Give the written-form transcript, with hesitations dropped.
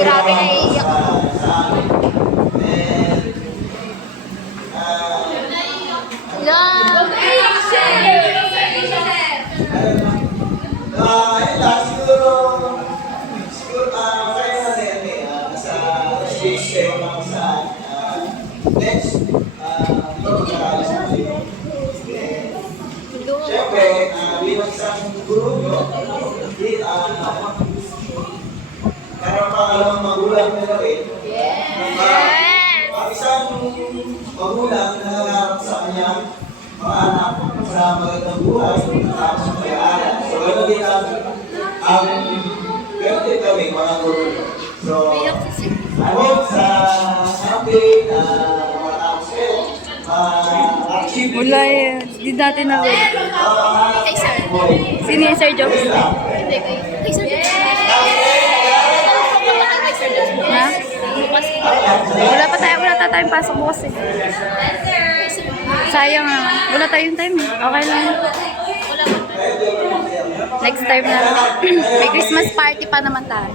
Grabe, naiiyak. Siyempre, bilang isang guru nyo, karang pangalawang magulang nyo na rin. Ang isang magulang na nangarap sa kanya, mga anak sa magandang buhay, tapos sa pag-aaral. So, gano'n din gano'n din kami, mga guru nyo. So, I hope sa Sunday na matapos kayo, achieve Wala yan. Di natin na wala. Kay sir. Sino yung Sir Jobs? Hindi, kay sir. Ha? Wala pa tayong pasok bukas eh. Sayang naman. Wala tayong time eh. Okay lang. Next time na lang. May Christmas party pa naman tayo.